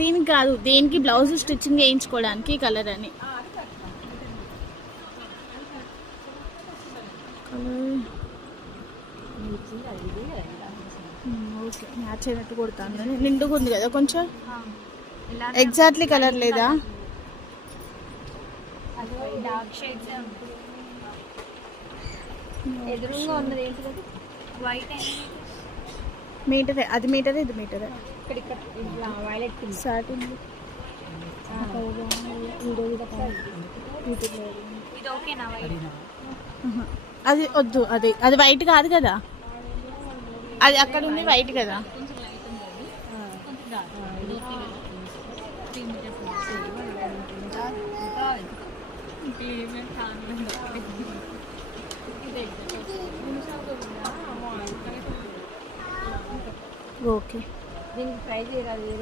దీనికి కాదు, దేనికి బ్లౌజ్ స్టిచ్చింగ్ చేయించుకోవడానికి కలర్ అని. ఓకే, మ్యాచ్ అయినట్టు కొడతాను. నిండుగా ఉంది కదా కొంచెం, ఎగ్జాక్ట్లీ కలర్ లేదా? ఎదురుగా ఉన్నది ఏంటి? వైట్ మీటరే, అది మీటరే, ఇది మీటరే. సాటిన్ అది వద్దు, అది వైట్ కాదు కదా, అది అక్కడ ఉంది వైట్ కదా. ఓకే, దీనికి ట్రై చేయాలి.